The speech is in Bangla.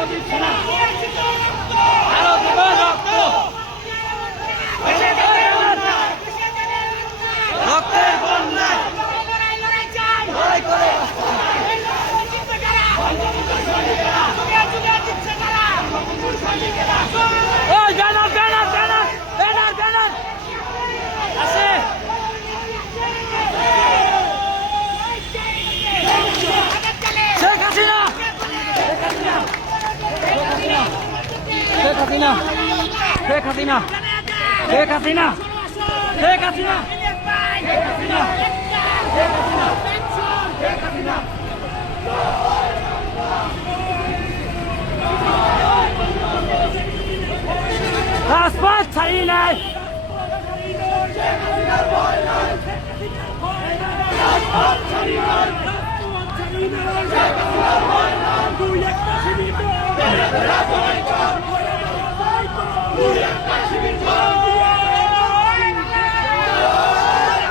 আরো দেব রক্ত, রক্তের বন্যায় লড়াই করে ওই banner banner banner banner banner আছে। শেখ হাসিনা, শেখ হাসিনা, শেখ হাসিনা, শেখ হাসিনা, শেখ হাসিনা, শেখ হাসিনা, শেখ হাসিনা। রাজপথ ছাড়ি নাই, রাজপথ ছাড়ি নাই।